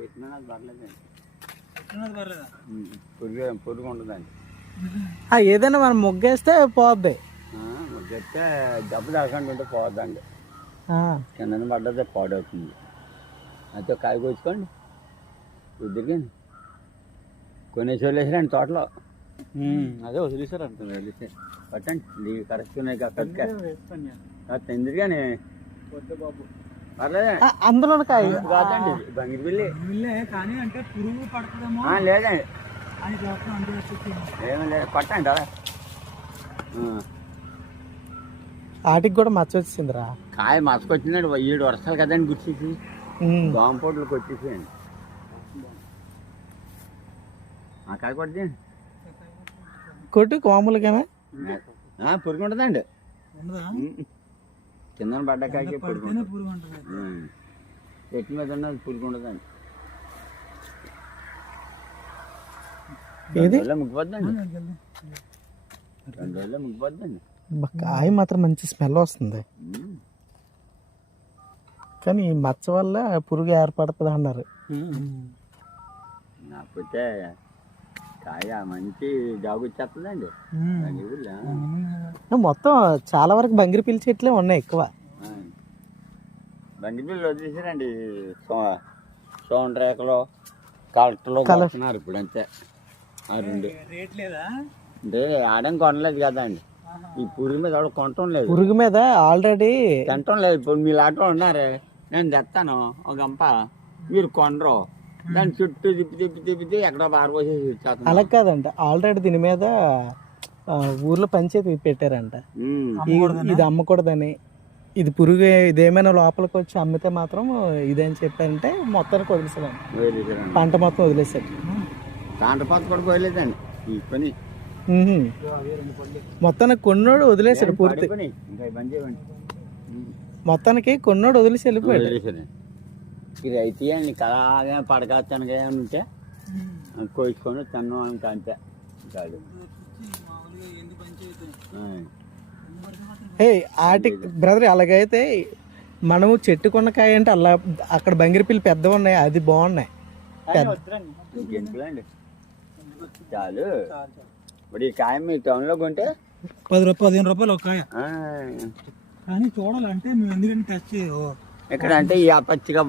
పెట్టినా నాకు పర్లేదండి. పర్లేదా? పురుగు ఉండదండి. ఏదైనా మనం మొగ్గేస్తే పోద్ది. మొగ్గేస్తే దెబ్బ తగ్గకుండా ఉంటే పోద్దండి. కింద పడ్డదే పాడవుతుంది. అయితే కాయ కోసుకోండి ఇద్దరికండి. కొనేసి వదిలేసారండి తోటలో. అదే వదిలేసారంట. వదిలేసారు పట్టండి కరెక్ట్ ఉన్నాయి అక్కడికి ఎందుకని పర్లేదండి. అందులో కాదండి బంగిరి బిల్లి కానీ అంటే పురుగు పడుతుందేమో లేదండి అని ఏమీ లేదు పట్టండి. వాటికి కూడా మచ్చ వచ్చిందిరా. కాయ మసకొచ్చిందండి. 7 వర్షాలు కదండి గుర్చేసి దోమపోట్లకు వచ్చేసేయండి. ఆ కాయ కొట్టండి కొట్టి మామూలుగానే పురుగు ఉంటుందండి. కింద పడ్డ కాయకి పురుగు చెట్టు మీద ఉన్నది పురుగు ఉండదండి. ముగ్గిపోద్దండి. 2 రోజుల్లో ముగ్గిపోద్దండి. కాయ మాత్రం మంచి స్మెల్ వస్తుంది. కానీ ఈ మచ్చ వల్ల పురుగు ఏర్పడుతుంది అన్నారు. నాకైతే కాయ మంచి జాగు వచ్చేస్తుందండి. మొత్తం చాలా వరకు బంగిరి పిల్లి చెట్లే ఉన్నాయి ఎక్కువ. బంగిరి పిల్లలు వదిలేసారండి. సోన్ రేఖలు కలెక్టర్లు కలుస్తున్నారు ఇప్పుడు అంతే. రేట్ లేదా అంటే ఆడం కొనలేదు కదండి. ఈ పురుగు మీద ఎవరు కొనటం లేదు. పురుగు మీద ఆల్రెడీ తినటం లేదు. ఇప్పుడు మీ లాటలో ఉన్నారే, నేను తెస్తాను ఒక గంప, మీరు కొనరు. దాని చుట్టూ తిప్పి ఎక్కడో పారిపోసేసి ఇచ్చేస్తాను. అలా కాదంట, ఆల్రెడీ దీని మీద ఊర్లో పంచాయతీ పెట్టారంట. ఇది అమ్మకూడదని. ఇది పురుగు ఇదేమైనా లోపలికి వచ్చి అమ్మితే మాత్రం ఇదేం చెప్పారంటే మొత్తానికి వదిలేసారండి. పంట మొత్తం వదిలేసారు. పంట పాత కూడా పోయలేదండి ఈ పని. మొత్తానికి కొన్నోడు వదిలేసాడు పూర్తి. మొత్తానికి కొన్నోడు వదిలేసి వెళ్ళిపోయాడు. ఇది అయితే అండి కళగా పడకాచానుగా ఉంటే కోసుకొని తిన్నాం అంత అంతే కాదు. ఆటి బ్రదర్ అలాగైతే మనము చెట్టు కొన్నకాయ అంటే అలా అక్కడ బంగిరిపిల్లి పెద్దవి ఉన్నాయి, అది బాగున్నాయి. ఇంకెందుకులండి చాలు. ఇప్పుడు ఈ కాయ మీ టౌన్లో కొంటే 10-15 రూపాయలు ఒక కాయ. కానీ చూడాలంటే మేము ఎందుకంటే టచ్ ఎక్కడ అంటే ఈ పచ్చిగా